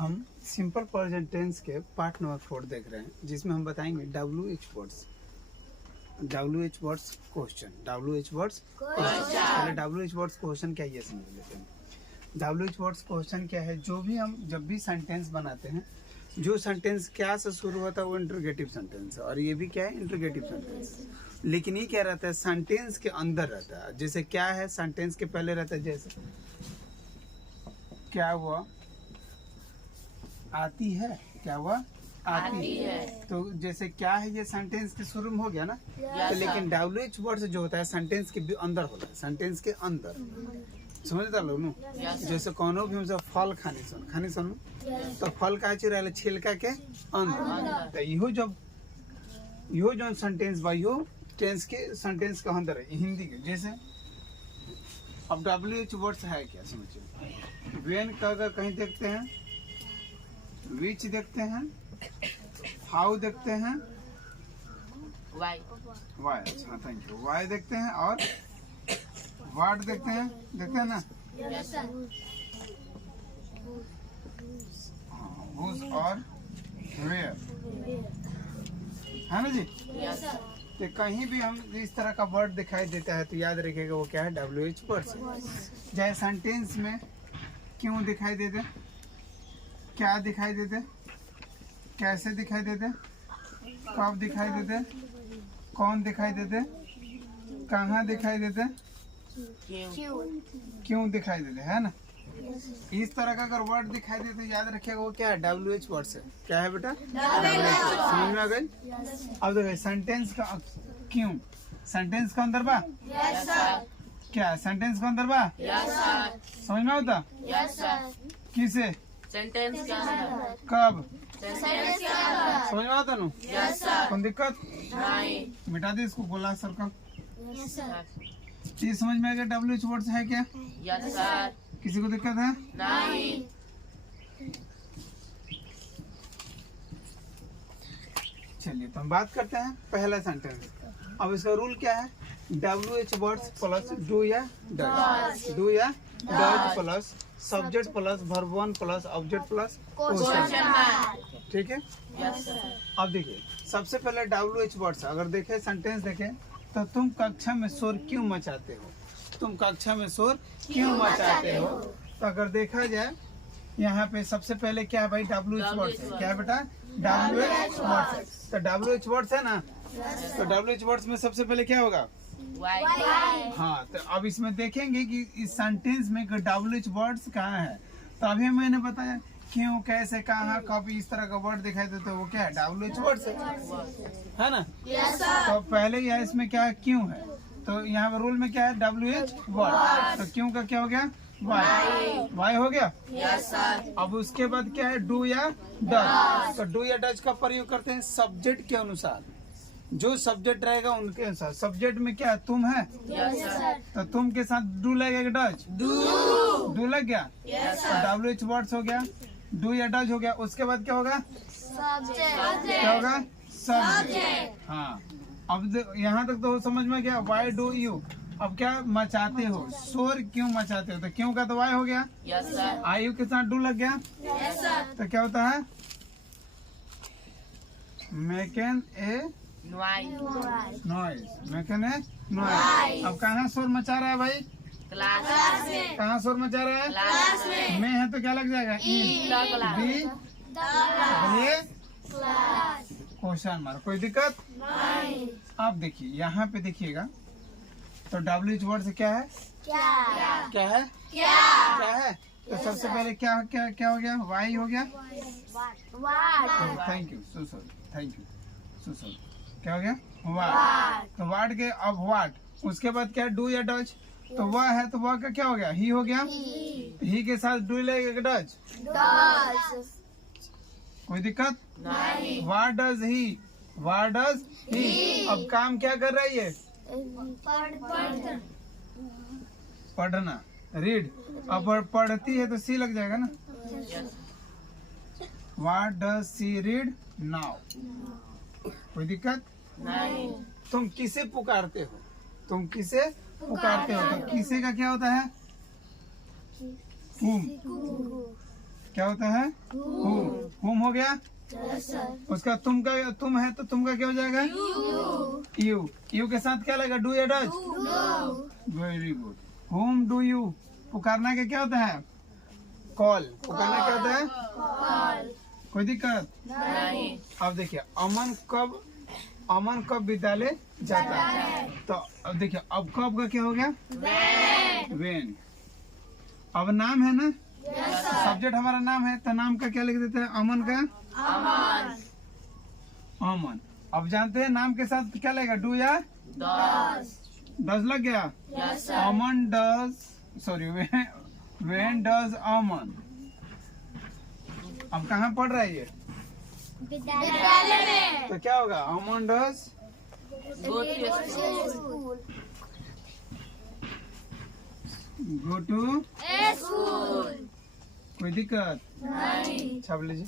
हम simple present tense के part number 4 देख रहे हैं, जिसमें हम बताएंगे WH words question. WH words पहले WH वर्ड्स क्वेश्चन क्या है ये समझ लेते हैं। WH वर्ड्स क्वेश्चन क्या है? जब भी सेंटेंस बनाते हैं, जो सेंटेंस क्या से शुरू होता है वो इंटरोगेटिव सेंटेंस है, और ये भी क्या है? Interrogative sentence. लेकिन ये क्या रहता है? सेंटेंस के अंदर रहता है। जैसे क्या है? सेंटेंस के पहले रहता है, जैसे क्या हुआ आती है, क्या हुआ आती है। तो जैसे क्या है ये सेंटेंस के शुरू में हो गया ना। तो लेकिन WH वर्ड जो होता है सेंटेंस के भी अंदर होता है, सेंटेंस के अंदर। समझता लो नु। जैसे कोनो भी हमसे फल खानी सुन तो फल का रहा छिलका के अंदर। तो इहो जो सेंटेंस बा इहो टेंस के सेंटेंस के अंदर है, हिंदी के। जैसे अब WH वर्ड्स है क्या समझिए। वेन का अगर कहीं देखते हैं, विच देखते हैं, हाउ देखते हैं, वाई, अच्छा थैंक यू, वाई देखते हैं, और वाट देखते हैं ना। हुज और वेयर है ना जी। तो कहीं भी हम इस तरह का वर्ड दिखाई देता है तो याद रखिएगा वो क्या है? WH words. चाहे सेंटेंस में क्यों दिखाई देते, क्या दिखाई देते, कैसे दिखाई देते, कब दिखाई देते, कौन दिखाई देते, कहाँ दिखाई देते, क्यों दिखाई देते, है ना। इस तरह का अगर वर्ड दिखाई दे तो याद रखिएगा वो क्या है? WH वर्ड से। क्या है बेटा? समझ में आ गई? अब देखिए सेंटेंस का क्यों, सेंटेंस का अंदर बा क्या, सेंटेंस का अंदर बा समझ में होता किसे, सेंटेंस के अंदर, कब, सेंटेंस के अंदर, समझ में आता नु। कौन दिक्कत नहीं, मिटा दे इसको, गोला सर्कल। यस सर, ये समझ में आ गया WH वर्ड है क्या? यस सर, किसी को दिक्कत है? नहीं, चलिए तो हम बात करते हैं पहला सेंटेंस। अब इसका रूल क्या है? WH वर्ड्स प्लस डू या does plus subject plus verb one plus object plus question mark. ठीक है। यस सर, अब देखिए सबसे पहले WH वर्ड्स अगर देखें, सेंटेंस देखें तो तुम कक्षा में शोर क्यों मचाते हो, तुम कक्षा में शोर क्यों मचाते हो। तो अगर देखा जाए यहाँ पे सबसे पहले क्या है भाई? WH वर्ड्स है। क्या है बेटा? WH words. तो WH वर्ड्स है ना, तो WH वर्ड्स में सबसे पहले क्या होगा? वाई, हाँ, तो अब इसमें देखेंगे कि इस सेंटेंस में WH वर्ड्स कहाँ है। तो अभी मैंने बताया क्यों, कैसे, कहाँ, कब, इस तरह का वर्ड दिखाई देता है वो क्या है? WH वर्ड्स है ना। तो पहले यहाँ इसमें क्या है? क्यों है। तो यहाँ रूल में क्या है? WH word. तो क्यों का क्या हो गया? वाई हो गया। यस सर, अब उसके बाद क्या है? डू या डज। तो डू या डज का प्रयोग करते हैं सब्जेक्ट के अनुसार, जो सब्जेक्ट रहेगा उनके अनुसार। सब्जेक्ट में क्या है? तुम है, यस सर, तो तुम के साथ डू लगेगा, डज डू लग गया। यस तो WH वर्ड्स हो गया, डू या डज हो गया। उसके बाद क्या होगा? क्या होगा? सब्जेक्ट। हाँ, अब यहाँ तक तो समझ में गया। वाई डू यू, अब क्या मचाते हो, शोर क्यों मचाते हो। तो क्यों का तो वाई हो गया, यस सर, आयु के साथ डू लग गया। यस सर, तो क्या होता है? मेकन ए वाई, नॉइज, मेकन ए नॉइज। अब कहाँ शोर मचा रहा है भाई? क्लास में, कहाँ शोर मचा रहा है? क्लास में, में है तो क्या लग जाएगा? बी ये क्वेश्चन मार्क। कोई दिक्कत? अब देखिए यहाँ पे देखिएगा तो WH वर्ड से क्या है? क्या है? क्या है? तो सबसे पहले क्या हो गया? वाई हो गया। Thank you, so sorry, thank you, so sorry. क्या हो गया? वाट। तो वाट के अब वाट, उसके बाद क्या है? डू या डज। तो वह है तो वह का क्या हो गया? ही हो गया। ही के साथ डू लगेगा, डज। कोई दिक्कत नहीं, what does he, what does he. अब काम क्या कर रही है? पढ़ना, रीड। अब पढ़ती है तो सी लग जाएगा ना। What does she read now. कोई दिक्कत नहीं, तुम किसे पुकारते हो, तुम किसे पुकारते हो। तो किसे का क्या होता है? whom। क्या होता है? हुम हो गया। उसका तुम है तो तुम का क्या हो जाएगा? यू के साथ क्या लगेगा? डू या does? Very good. Home do you. पुकारना के क्या होता है? कॉल। पुकारना क्या होता है? कोई दिक्कत नहीं। अब देखिए अमन कब विद्यालय जाता है? तो अब देखिए अब कब का क्या हो गया? वेन। अब नाम है ना, सब्जेक्ट हमारा नाम है तो नाम का क्या लिख देते हैं? अमन का अमन। अब जानते हैं नाम के साथ क्या लगेगा? डू या डज लग गया। अमन डज, सॉरी वेन डज अमन। अब कहाँ पढ़ रहा है ये? विद्यालय में। तो क्या होगा? Aman does Go to school. Go to. School. कोई दिक्कत? नहीं। छाप लीजिए।